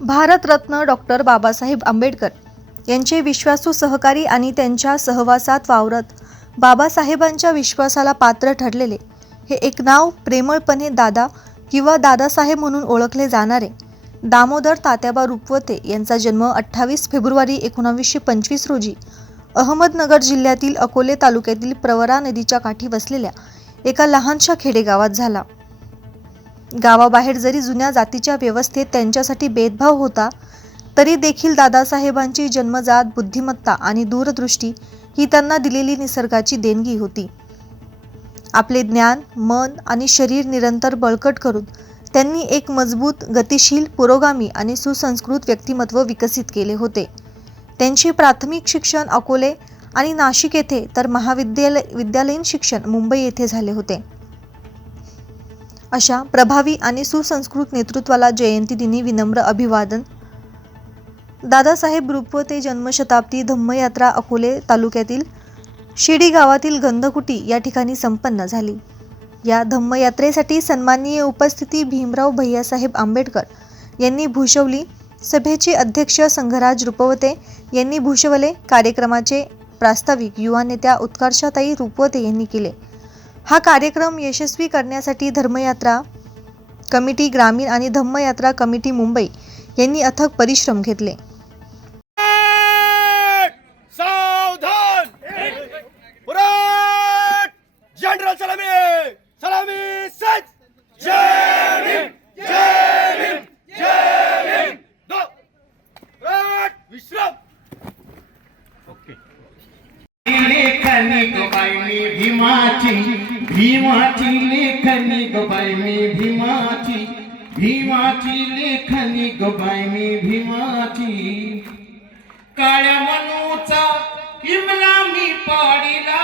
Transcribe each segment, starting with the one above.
Bharat Ratna doctor Babasaheb Ambedkar यांचे विश्वासू सहकारी आणि त्यांच्या सहवासात वावरत बाबासाहेबांच्या विश्वासाला पात्र ठरलेले हे एक नाव प्रेमळपणे दादा किंवा दादासाहेब म्हणून ओळखले जाणारे दामोदर तात्याबा रुपवते यांचा जन्म अठ्ठावीस फेब्रुवारी एकोणावीसशे पंचवीस रोजी अहमदनगर जिल्ह्यातील अकोले तालुक्यातील प्रवरा नदीच्या काठी वसलेल्या एका लहानशा खेडेगावात झाला. गावाबाहेर जरी जुन्या जातीच्या व्यवस्थेत त्यांच्यासाठी भेदभाव होता तरी देखील दादासाहेबांची जन्मजात बुद्धिमत्ता आणि दूरदृष्टी ही त्यांना दिलेली निसर्गाची देणगी होती. आपले ज्ञान मन आणि शरीर निरंतर बळकट करून त्यांनी एक मजबूत गतिशील पुरोगामी आणि सुसंस्कृत व्यक्तिमत्व विकसित केले होते. त्यांचे प्राथमिक शिक्षण अकोले आणि नाशिक येथे तर महाविद्यालय विद्यालयीन शिक्षण मुंबई येथे झाले होते. अशा प्रभावी आणि सुसंस्कृत नेतृत्वाला जयंतीदिनी विनम्र अभिवादन. दादासाहेब रुपवते जन्मशताब्दी धम्मयात्रा अकोले तालुक्यातील शिडी गावातील गंधकुटी या ठिकाणी संपन्न झाली. या धम्मयात्रेसाठी सन्माननीय उपस्थिती भीमराव भैयासाहेब आंबेडकर यांनी भूषवली. सभेचे अध्यक्ष संघराज रुपवते यांनी भूषवले. कार्यक्रमाचे प्रास्ताविक युवा नेत्या उत्कर्षाताई रुपवते यांनी केले. हा कार्यक्रम यशस्वी करण्यासाठी धर्मयात्रा कमिटी ग्रामीण आणि धम्मयात्रा कमिटी मुंबई यांनी अथक परिश्रम घेतले. सावधान! पुराट जनरल सलामी! सलामी सच! जय भीम! जय भीम! जय भीम! दो! पुराट विश्राम! लेखनी गबाई मी भीमाची भीमाची लेखनी गबाई मी भीमाची. भीमाची लेखनी गबाई मी भीमाची. काळ्या मनूचा इमला मी पाडीला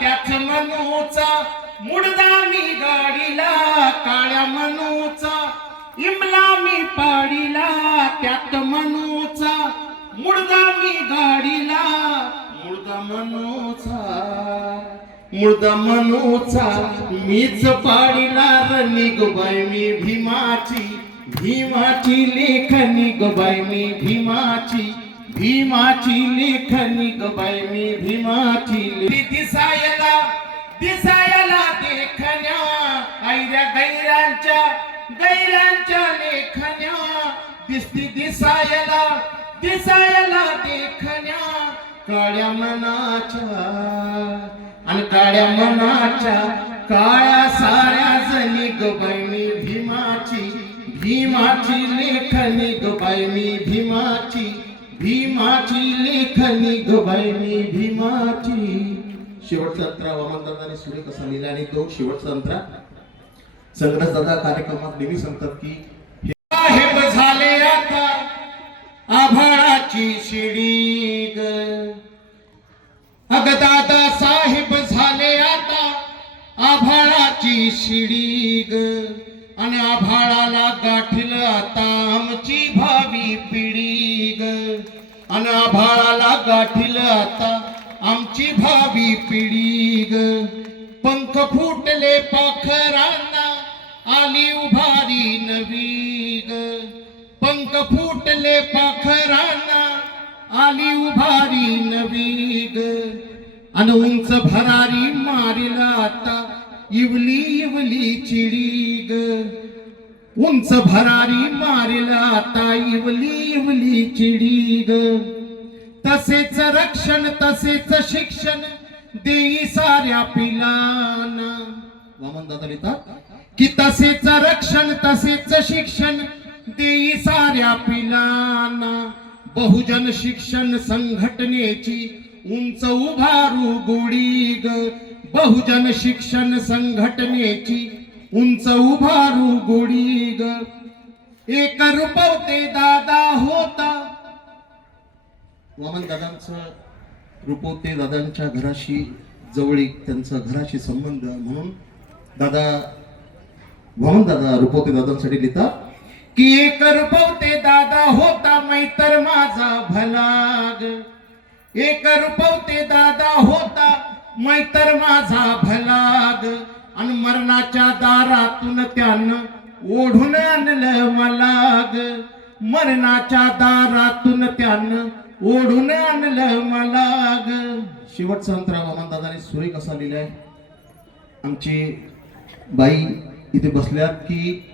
त्याच मनूचा मुडदा मी गाडीला. काळ्या मनूचा इमला मी पाडीला त्यात मनूचा मुडदा मी गाडीला. मुडदा मनूचा. मुद मनोचा मीच पाडीला रणी गोबाई मी भीमाची. भीमाची लेखनी गोबाई मी भीमाची. भीमाची लेखनी गोबाई मी भीमाची. दिसायला दिसायला देखण्या ऐऱ्या गैरांच्या गैरांच्या लेखण्या. दिसती दिसायला दिसायला देखण्या काळ्या मनाच्या. आणि काळ्या मनाच्या काळ्या साऱ्या जणी गोबाईनी भीमाची भीमाची लेखनी गोबाईनी भीमाची भीमाची लेखनी गोबाईनी भीमाची. शेवटचा अंतरा वामनदादाने सूर्य कसा लिहिला आणि तो शेवटचा अंतरा. संग्रह दादा कार्यक्रमात नेहमी सांगतात की हे साहेब झाले आता आभाळाची शिडी ग. अग आभाळाची शिडी ग. आणि आभाळाला गाठील आता आमची भावी पिढी ग. आणि आभाळाला गाठील आता आमची भावी पिढी ग. पंख फुटले पाखरांना आली उभारी नवी ग. पंख फुटले पाखरांना आली उभारी नवी ग. अन उंच भरारी मारिला आता इवली इवली चिडी ग. उंच भरारी मारिला आता इवली इवली चिडी ग. तसेच रक्षण तसेच शिक्षण देई साऱ्या पिलांना. वामन दादा लिहितात की तसेच रक्षण तसेच शिक्षण देई साऱ्या पिलांना. बहुजन शिक्षण संघटनेची उंच उभारू गोडी ग. बहुजन शिक्षण संघटनेची उंच उभारू गोडी ग एक रुपवते दादा होता. वामन दादांचं रुपवते दादांच्या घराशी जवळीक त्यांचा घराशी संबंध म्हणून दादा वामन दादा रुपवते दादांसाठी लिहिता की एक रुपवते दादा होता मैतर माझा भलाग. एक रुपवते दादा होता मैतर माझा भलाग. आणि मरणाच्या दारातून त्यानं ओढून आणलं मलाग. मरणाच्या दारातून त्यानं ओढून आणलं मलाग. शेवटचा अंतरा वामन दादाने सुरेख असा लिहिलाय. आमची बाई इथे बसल्यात की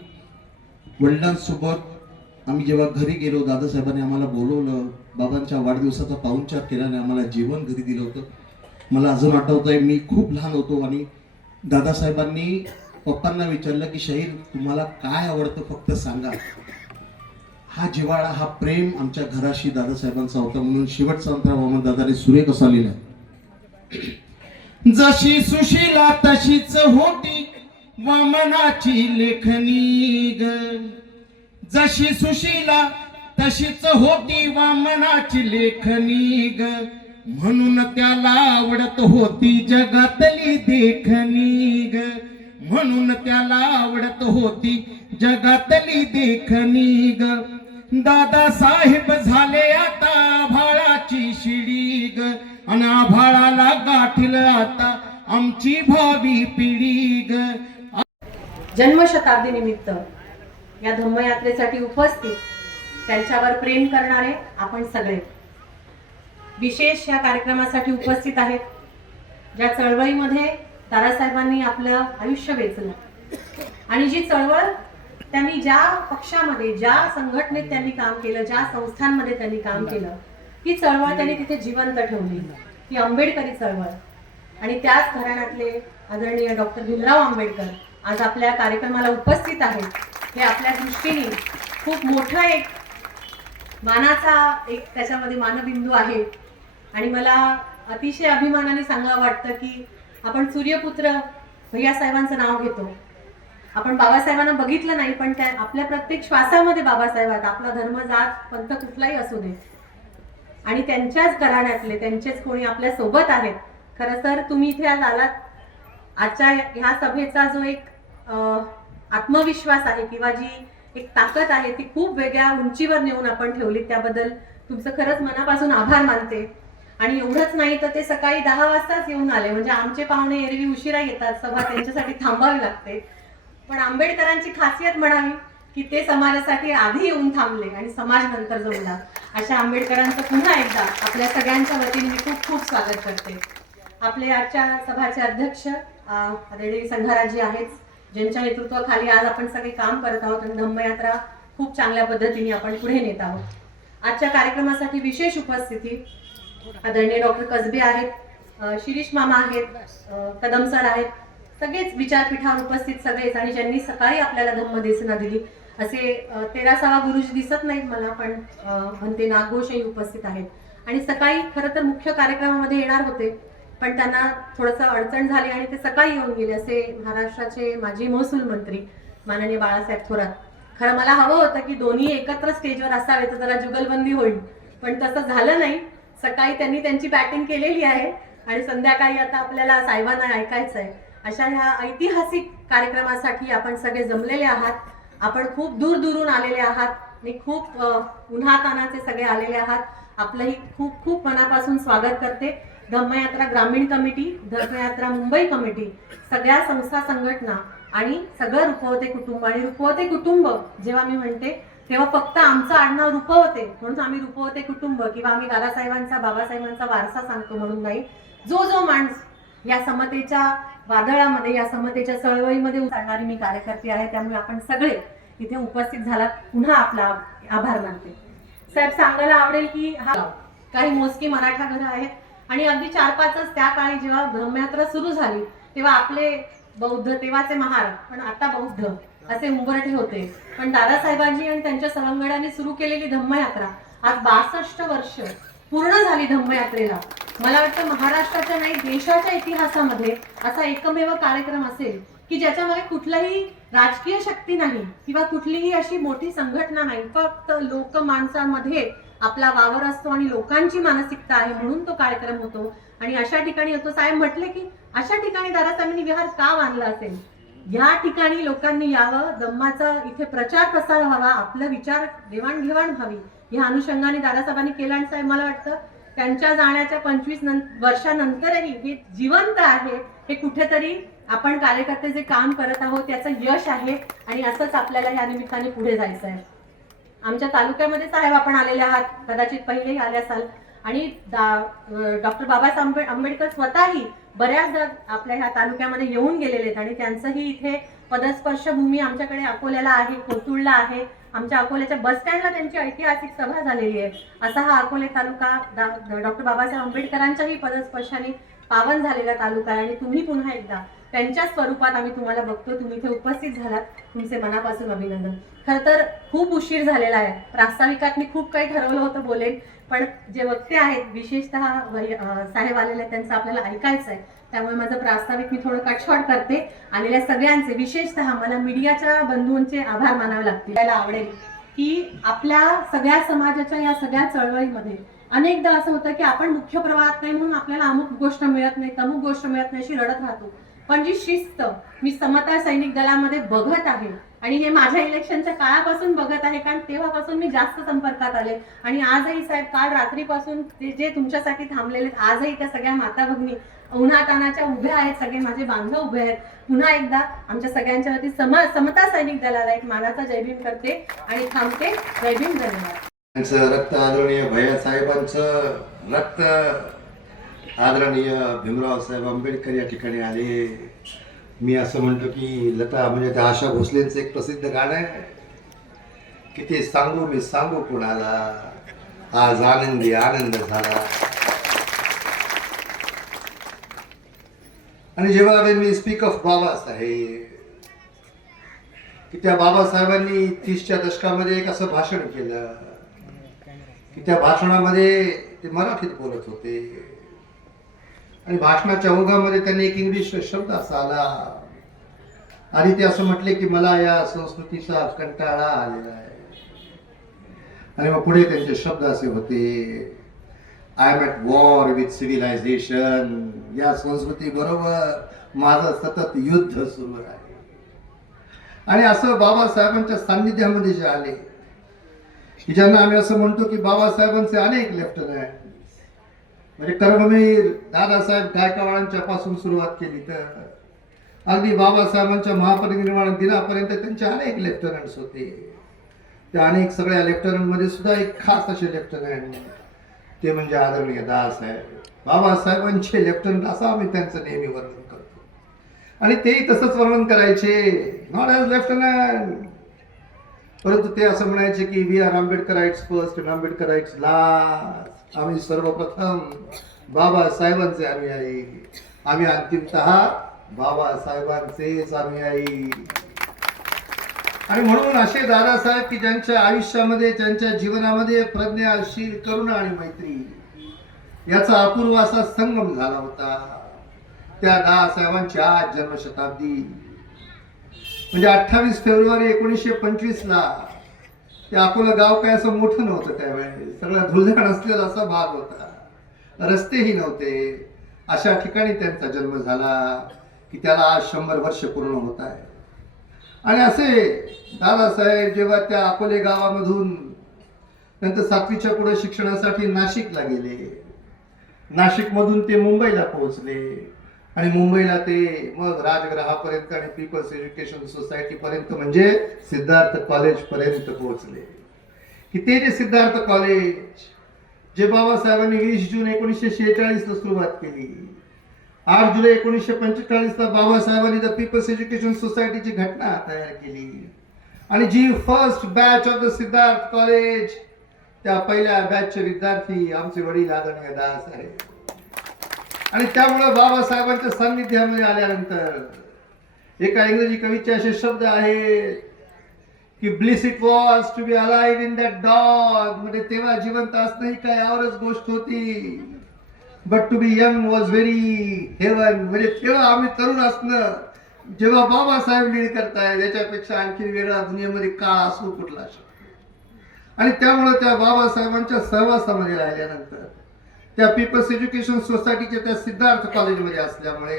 वडिलांसोबत आम्ही जेव्हा घरी गेलो दादासाहेबांनी आम्हाला बोलवलं बाबांच्या वाढदिवसाचा पाहुणचार केल्याने आम्हाला जेवण घरी दिलं होतं. मला अजून आठवतंय मी खूप लहान होतो आणि दादासाहेबांनी पप्पांना विचारलं की शहीर तुम्हाला काय आवडतं फक्त सांगा. हा जिवाळा हा प्रेम आमच्या घराशी दादासाहेबांचा होता म्हणून शेवटचा अंतरा मोहम्मद दादाने सुरेख असा लिहिला जशी सुशीला तशीच होती वामनाची लेखनी ग. जशी सुशीला तशीच होती वामनाची लेखनी ग. म्हणून त्याला आवडत होती जगातली देखणी ग. म्हणून त्याला आवडत होती जगातली देखणी ग. दादा साहेब झाले आता भाळाची शिडी ग. आणि आभाळाला गाठील आता आमची भावी पिढी ग. जन्मशताब्दी निमित्त या धम्मयात्रेसाठी उपस्थित त्यांच्यावर प्रेम करणारे आपण सगळे. विशेष या कार्यक्रमासाठी उपस्थित आहेत. ज्या चळवळीमध्ये दादासाहेबांनी आपलं आयुष्य वेचलं. आणि जी चळवळ त्यांनी ज्या पक्षामध्ये ज्या संघटनेत त्यांनी काम केलं ज्या संस्थांमध्ये त्यांनी काम केलं ती चळवळ त्यांनी तिथे जिवंत ठेवली. ती आंबेडकरी चळवळ. आणि त्याच घराण्यातले आदरणीय डॉक्टर भीमराव आंबेडकर आज आपल्या कार्यक्रमाला उपस्थित आहेत. हे आपल्या दृष्टीने खूप मोठं एक मानाचा एक त्याच्यामध्ये मानबिंदू आहे. आणि मला अतिशय अभिमानाने सांगावं वाटतं की आपण सूर्यपुत्र भैयासाहेबांचं नाव घेतो. आपण बाबासाहेबांना बघितलं नाही पण त्या आपल्या प्रत्येक श्वासामध्ये बाबासाहेब आहेत. आपला धर्म जात पंथ कुठलाही असू दे. आणि त्यांच्याच घराण्यातले त्यांचेच कोणी आपल्यासोबत आहेत. खरं तर तुम्ही इथे आज आलात. आजच्या ह्या सभेचा जो एक आत्मविश्वास आहे किंवा जी एक ताकद आहे ती खूप वेगळ्या उंचीवर नेऊन आपण ठेवली त्याबद्दल तुमचं खरंच मनापासून आभार मानते. आणि एवढंच नाही तर ते सकाळी दहा वाजताच येऊन आले. म्हणजे आमचे पाहुणे एरवी उशिरा येतात सभा त्यांच्यासाठी थांबावी लागते. पण आंबेडकरांची खासियत म्हणावी की ते समाजासाठी आधी येऊन थांबले आणि समाज नंतर जमला. अशा आंबेडकरांचं पुन्हा एकदा आपल्या सगळ्यांच्या वतीने मी खूप खूप स्वागत करते. आपले आजच्या सभाचे अध्यक्ष अं, आदरणीय संघाराजी आहेत ज्यांच्या नेतृत्वाखाली आज आपण सगळे काम करत आहोत आणि धम्मयात्रा खूप चांगल्या पद्धतीने आपण पुढे नेत आहोत. आजच्या कार्यक्रमासाठी विशेष उपस्थिती आदरणीय डॉक्टर कसबे आहेत शिरीष मामा आहेत कदम सर आहेत सगळेच विचारपीठावर उपस्थित सगळेच आणि ज्यांनी सकाळी आपल्याला धम्मदेसना दिली असे तेरासावा गुरुजी दिसत नाहीत मला पण म्हणते नागोशही उपस्थित आहेत. आणि सकाळी खरं तर मुख्य कार्यक्रमामध्ये येणार होते पण त्यांना थोडंसं अडचण झाली आणि ते सकाळी येऊन गेले असे महाराष्ट्राचे माजी महसूल मंत्री माननीय बाळासाहेब थोरात. खरं मला हवं होतं की दोन्ही एकत्र स्टेजवर असावे तर जरा जुगलबंदी होईल पण तसं झालं नाही. सकाळी त्यांनी त्यांची बॅटिंग केलेली आहे आणि संध्याकाळी आता आपल्याला साहेबांना ऐकायचं आहे अशा ह्या ऐतिहासिक कार्यक्रमासाठी आपण सगळे जमलेले आहात. आपण खूप दूर दूरून आलेले आहात. आणि खूप उन्हातानाचे सगळे आलेले आहात. आपलंही खूप खूप मनापासून स्वागत करते. धम्मयात्रा ग्रामीण कमिटी धर्मयात्रा मुंबई कमिटी सगळ्या संस्था संघटना आणि सगळं रुपवते कुटुंब आणि रुपवते कुटुंब जेव्हा मी म्हणते तेव्हा फक्त आमचं आडनाव रुपवते म्हणून आम्ही रुपवते कुटुंब किंवा आम्ही दादासाहेबांचा बाबासाहेबांचा वारसा सांगतो म्हणून नाही. जो जो माणूस या समतेच्या वादळामध्ये या समतेच्या चळवळीमध्ये उतरणारी मी कार्यकर्ती आहे त्यामुळे आपण सगळे इथे उपस्थित झालात. पुन्हा आपला आभार मानते. साहेब सांगायला आवडेल की हा काही मोजकी मराठा घरं आहेत आणि अगदी चार पाचच त्या काळी जेव्हा ब्रह्मयात्रा सुरू झाली तेव्हा आपले बौद्ध तेव्हाचे महार पण आता बौद्ध असे उंबरठे होते. पण दादासाहेबांनी आणि त्यांच्या सवंगडाने सुरू केलेली धम्मयात्रा आज बासष्ट वर्ष पूर्ण झाली धम्मयात्रेला. मला वाटतं महाराष्ट्राच्या नाही देशाच्या इतिहासामध्ये असा एकमेव कार्यक्रम असेल की ज्याच्यामध्ये कुठलाही राजकीय शक्ती नाही किंवा कुठलीही अशी मोठी संघटना नाही. फक्त लोक माणसामध्ये आपला वावर असतो आणि लोकांची मानसिकता आहे म्हणून तो कार्यक्रम होतो. आणि अशा ठिकाणी होतो. साहेब म्हटले की अशा ठिकाणी दादासाहेबांनी विहार का बांधला असेल? या ठिकाणी लोकांनी यावं धम्माचा इथे प्रचार प्रसार व्हावा आपला विचार देवाणघेवाण व्हावी या अनुषंगाने दादासाहेबांनी केलं आणि साहेब मला वाटतं त्यांच्या जाण्याच्या पंचवीस वर्षानंतरही हे जिवंत आहे हे कुठेतरी आपण कार्यकर्ते जे काम करत आहोत त्याचं यश आहे आणि असंच आपल्याला या निमित्ताने पुढे जायचं आहे. आमच्या तालुक्यामध्ये साहेब आपण आलेले आहात कदाचित पहिलेही आले असाल आणि डॉक्टर बाबासाहेब आंबेडकर स्वतःही बऱ्याचदा आपल्या ह्या तालुक्यामध्ये येऊन गेलेले आहेत आणि त्यांचंही इथे पदस्पर्श भूमी आमच्याकडे अकोल्याला आहे कोथुळला आहे. आमच्या अकोल्याच्या बसस्टँडला त्यांची ऐतिहासिक सभा झालेली आहे. असा हा अकोले तालुका डॉक्टर बाबासाहेब आंबेडकरांच्याही पदस्पर्शाने पावन झालेला तालुका आहे आणि तुम्ही पुन्हा एकदा त्यांच्या स्वरूपात आम्ही तुम्हाला बघतो. तुम्ही इथे उपस्थित झालात. तुमचे मनापासून अभिनंदन. खरं तर खूप उशीर झालेला आहे. प्रास्ताविकात मी खूप काही ठरवलं होतं बोलेन पण जे वक्ते आहेत विशेषतः साहेब आलेले आहेत त्यांचं आपल्याला ऐकायचं आहे त्यामुळे माझं प्रास्ताविक मी थोडं कटशॉट करते. आलेल्या सगळ्यांचे विशेषतः मला मीडियाच्या बंधूंचे आभार मानावे लागतील. त्याला आवडेल की आपल्या सगळ्या समाजाच्या या सगळ्या चळवळीमध्ये अनेकदा असं होतं की आपण मुख्य प्रवाहात नाही म्हणून आपल्याला अमुक गोष्ट मिळत नाही तमुक गोष्ट मिळत नाही अशी रडत राहतो. पण जी शिस्त मी समता सैनिक दलामध्ये बघत आहे आणि हे माझ्या इलेक्शनच्या काळापासून बघत आहे कारण तेव्हापासून मी जास्त संपर्कात आले. आणि आजही साहेब काल रात्रीपासून ते जे तुमच्यासाठी थांबलेले आहेत, आजही त्या सगळ्या माता भगिनी उन्हातानाच्या उभ्या आहेत सगळे माझे बांधव उभे आहेत. पुन्हा एकदा आमच्या सगळ्यांच्या वरती सम समता सैनिक दलाला एक मानाचा जयभीम करते आणि थांबते. जयभीम धन्यवाद. रक्त आदरणीय भैया साहेबांचं रक्त आदरणीय भीमराव साहेब आंबेडकर या ठिकाणी आले. मी असं म्हणतो की लता म्हणजे त्या आशा भोसलेंचं एक प्रसिद्ध गाणं आहे. की ते सांगू मी सांगू कुणाला? आज आनंदी आनंद झाला. आणि जेव्हा मी स्पीक ऑफ बाबासाहेब की त्या बाबासाहेबांनी तीसच्या दशकामध्ये एक असं भाषण केलं. की त्या भाषणामध्ये ते मराठीत बोलत होते. आणि भाषणाच्या ओघामध्ये त्यांनी एक इंग्लिश शब्द असा आला. आणि ते असं म्हटले की मला या संस्कृतीचा कंटाळा आलेला आहे. आणि मग पुढे त्यांचे शब्द असे होते. I am at war with civilisation या संस्कृती बरोबर माझं सतत युद्ध सुरू आहे. आणि असं बाबासाहेबांच्या सान्निध्यामध्ये जे आले की ज्यांना आम्ही असं म्हणतो की बाबासाहेबांचे अनेक लेफ्टनंट म्हणजे कर्मवीर दादासाहेब गायकवाडांच्या पासून सुरुवात केली तर. अगदी बाबासाहेबांच्या महापरिनिर्वाण दिनापर्यंत त्यांचे अनेक लेफ्टनंट्स होते. त्या अनेक सगळ्या लेफ्टनंटमध्ये सुद्धा एक खास असे लेफ्टनंट ते म्हणजे आदरणीय दादासाहेब. बाबासाहेबांचे लेफ्टनंट असं आम्ही त्यांचं नेहमी वर्णन करतो. आणि तेही तसंच वर्णन करायचे. Not as lieutenant. परंतु ते असं म्हणायचे की we are Ambedkarites first and Ambedkarites last आम्ही सर्वप्रथम बाबासाहेबांचे अनुयायी आम्ही अंतिमत बाबासाहेबांचेच अनुयायी आणि म्हणून असे दादासाहेब की ज्यांच्या आयुष्यामध्ये त्यांच्या जीवनामध्ये प्रज्ञाशील करुणा आणि मैत्री याचा अपूर्व असा संगम झाला होता. त्या दादासाहेबांची आज जन्मशताब्दी. म्हणजे अठ्ठावीस फेब्रुवारी एकोणीसशे पंचवीस ला ते अकोला गाव काय असं मोठं नव्हतं त्यावेळेस सगळा धुळधाण असलेला असा भाग होता. रस्तेही नव्हते. अशा ठिकाणी त्यांचा जन्म झाला की त्याला आज शंभर वर्ष पूर्ण होत आहे. आणि असे दादासाहेब जेव्हा त्या अकोले गावामधून नंतर सातवीच्या पुढे शिक्षणासाठी नाशिकला गेले. नाशिकमधून ते मुंबईला पोहोचले. आणि मुंबईला ते मग राजगृहापर्यंत आणि पीपल्स एज्युकेशन सोसायटी पर्यंत म्हणजे सिद्धार्थ कॉलेज पर्यंत पोहोचले. की ते जे सिद्धार्थ कॉलेज जे बाबासाहेबांनी वीस जून एकोणीसशे शेहेचाळीसला सुरुवात केली. आठ जुलै एकोणीसशे पंचेचाळीसला बाबासाहेबांनी द पीपल्स एज्युकेशन सोसायटीची घटना तयार केली. आणि जी first batch of the Siddharth college त्या पहिल्या बॅचचे विद्यार्थी आमचे वडील आदरणीय दास आहेत. आणि त्यामुळे बाबासाहेबांच्या सान्निध्यामध्ये आल्यानंतर एका इंग्रजी कवीचे असे शब्द आहे की bliss it was to be alive in that dawn म्हणजे तेव्हा जिवंत असणंही काय यावरच गोष्ट होती. But to be young was very heaven म्हणजे तेव्हा आम्ही तरुण असणं जेव्हा बाबासाहेब लीड करताय याच्यापेक्षा आणखी वेगळा दुनियेमध्ये काळ असू कुठला शकतो आणि त्यामुळे त्या बाबासाहेबांच्या सहवासामध्ये राहिल्यानंतर त्या पीपल्स एज्युकेशन सोसायटीच्या त्या सिद्धार्थ कॉलेजमध्ये असल्यामुळे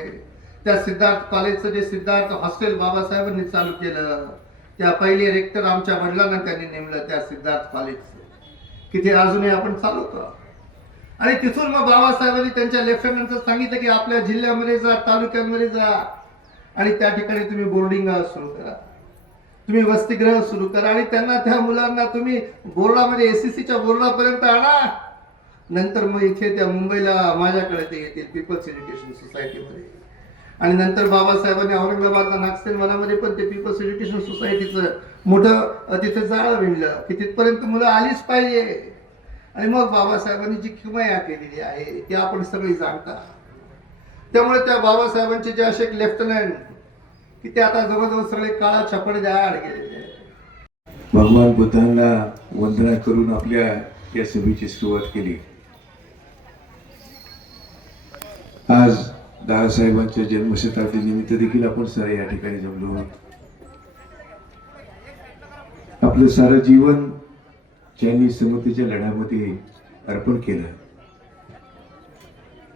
त्या सिद्धार्थ कॉलेजचं जे सिद्धार्थ हॉस्टेल बाबासाहेबांनी चालू केलं त्या पहिले रेक्टर आमच्या वडिलांना त्यांनी नेमलं त्या सिद्धार्थ कॉलेजचं की ते अजूनही आपण चालवतो. आणि तिथून मग बाबासाहेबांनी त्यांच्या लेफ्टनंटचं सांगितलं की आपल्या जिल्ह्यामध्ये जा तालुक्यांमध्ये जा आणि त्या ठिकाणी तुम्ही बोर्डिंग सुरू करा. तुम्ही वसतिगृह सुरू करा आणि त्यांना त्या मुलांना तुम्ही बोर्डामध्ये एसीसीच्या बोर्डापर्यंत आणा. नंतर मग इथे त्या मुंबईला माझ्याकडे ते येतील पीपल्स एज्युकेशन सोसायटीमध्ये आणि नंतर बाबासाहेबांनी औरंगाबादला नागसेन वनामध्ये पण ते पीपल्स एज्युकेशन सोसायटीचं मोठं तिथं तिथे जाळं विणलं की तिथपर्यंत मुलं आलीच पाहिजे. आणि मग बाबासाहेबांनी जी किमया केलेली आहे ती आपण सगळी जाणता. त्यामुळे त्या बाबासाहेबांचे जे असे एक लेफ्टनंट की ते आता जवळजवळ सगळे काळा छपडे आड गेलेले भगवान बुद्धांना वंदना करून आपल्या या सभेची सुरुवात केली. आज दादासाहेबांच्या जन्मशताब्दी निमित्त देखील आपण सारे या ठिकाणी जमलो आहोत. आपलं सारं जीवन ज्यांनी समतेच्या लढ्यामध्ये अर्पण केलं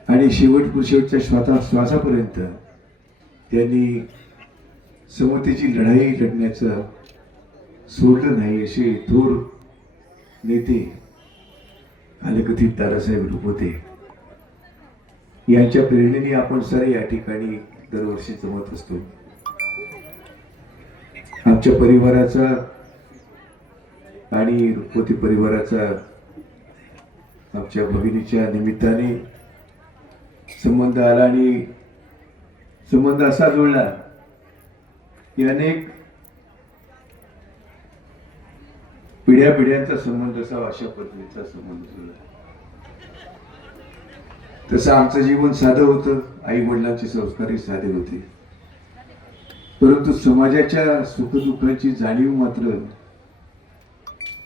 आणि शेवट शेवटच्या श्वासा श्वासापर्यंत त्यांनी समतेची लढाई लढण्याचं सोडलं नाही असे थोर नेते कालकथित दादासाहेब होते. यांच्या प्रेरणेने आपण सर या ठिकाणी दरवर्षी जमत असतो. आमच्या परिवाराचा आणि रुपती परिवाराचा आमच्या भगिनीच्या निमित्ताने संबंध आला आणि संबंध असा जुळला की अनेक पिढ्या पिढ्यांचा संबंध असावा अशा पद्धतीचा संबंध जुळला. तसं आमचं जीवन साधं होतं. आई वडिलांचे संस्कारही साधे होते. परंतु समाजाच्या सुखदुःखांची जाणीव मात्र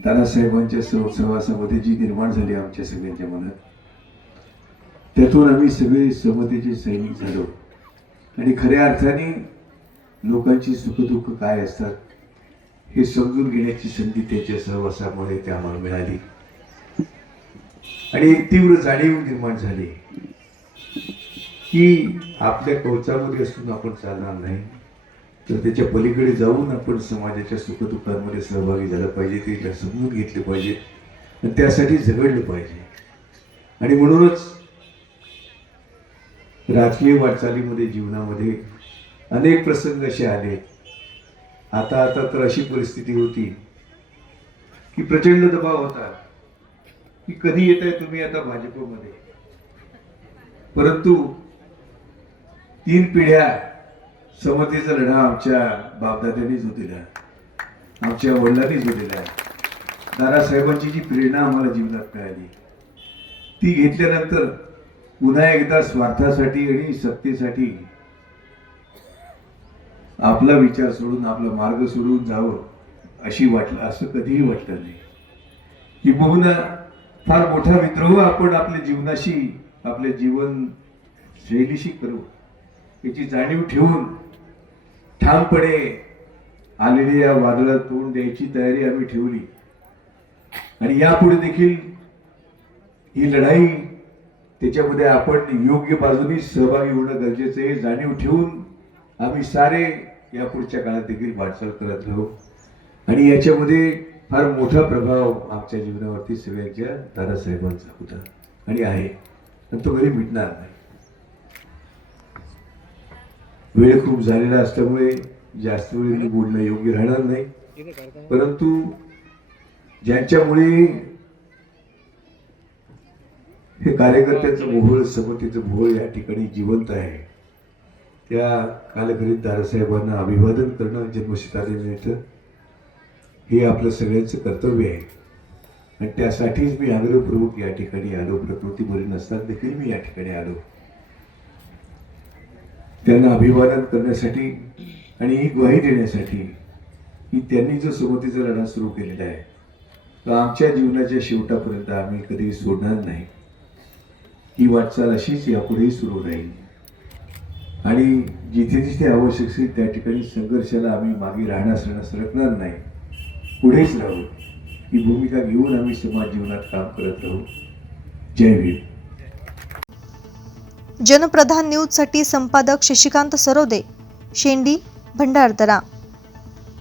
दादासाहेबांच्या सह सहवासामध्ये जी निर्माण झाली आमच्या सगळ्यांच्या मनात त्यातून आम्ही सगळे समतेचे सैनिक झालो. आणि खऱ्या अर्थाने लोकांची सुखदुःख काय असतात हे समजून घेण्याची संधी त्यांच्या सहवासामुळे ते आम्हाला मिळाली. आणि एक तीव्र जाणीव निर्माण झाली. की आपल्या कवचामध्ये असून आपण चालणार नाही. तर त्याच्या पलीकडे जाऊन आपण समाजाच्या सुखदुःखांमध्ये सहभागी झालं पाहिजे ते समजून घेतले पाहिजे आणि त्यासाठी झगडलं पाहिजे. आणि म्हणूनच राजकीय वाटचालीमध्ये जीवनामध्ये अनेक प्रसंग असे आले. आता आता तर अशी परिस्थिती होती की प्रचंड दबाव होता. की कधी येत आहे तुम्ही आता भाजपमध्ये? परंतु तीन पिढ्या समतेचा लढा आमच्या बापदाद्यांनी जो दिला आमच्या वडिलांनी जो दिला दादासाहेबांची जी प्रेरणा आम्हाला जीवनात मिळाली ती घेतल्यानंतर पुन्हा एकदा स्वार्थासाठी आणि सत्तेसाठी आपला विचार सोडून आपला मार्ग सोडून जावं अशी वाटलं. असं कधीही वाटलं नाही. किंबहुना फार मोठा विद्रोह आपण आपल्या जीवनाशी आपल्या जीवन शैलीशी करू. याची जाणीव ठेवून ठामपणे आलेली या वादळात तोंड द्यायची तयारी आम्ही ठेवली. आणि यापुढे देखील ही लढाई त्याच्यामध्ये आपण योग्य बाजूनी सहभागी होणं गरजेचं आहे जाणीव ठेवून आम्ही सारे या पुढच्या काळात देखील वाटचाल करत राहू. आणि याच्यामध्ये फार मोठा प्रभाव आमच्या जीवनावरती सगळ्यांच्या दादासाहेबांचा होता आणि आहे. आणि तो घरी मिटणार नाही. वेळ खूप झालेला असल्यामुळे जास्त वेळ मी बोलणं योग्य राहणार नाही. परंतु ज्यांच्यामुळे हे कार्यकर्त्यांचं भोवळ समतेचं भोवळ या ठिकाणी जिवंत आहे त्या कालखरीत दादासाहेबांना अभिवादन करणं जन्मशताब्दीनिमित्त हे आपलं सगळ्यांचं कर्तव्य आहे. आणि त्यासाठीच मी आग्रहपूर्वक या ठिकाणी आलो. प्रकृती बरी नसताना देखील मी या ठिकाणी आलो. त्यांना अभिवादन करण्यासाठी आणि ही ग्वाही देण्यासाठी की त्यांनी जो समतेचा लढा सुरू केलेला आहे तो आमच्या जीवनाच्या शेवटापर्यंत आम्ही कधी सोडणार नाही. ही वाटचाल अशीच यापुढेही सुरू राहील. आणि जिथे जिथे आवश्यक असेल त्या ठिकाणी संघर्षाला आम्ही मागे राहणार सरकणार नाही. पुढेच राहू. ही भूमिका घेऊन आम्ही समाज जीवनात काम करत राहू. जय भीम. जनप्रधान न्यूजसाठी संपादक शशिकांत सरोदे शेंडी भंडारदरा.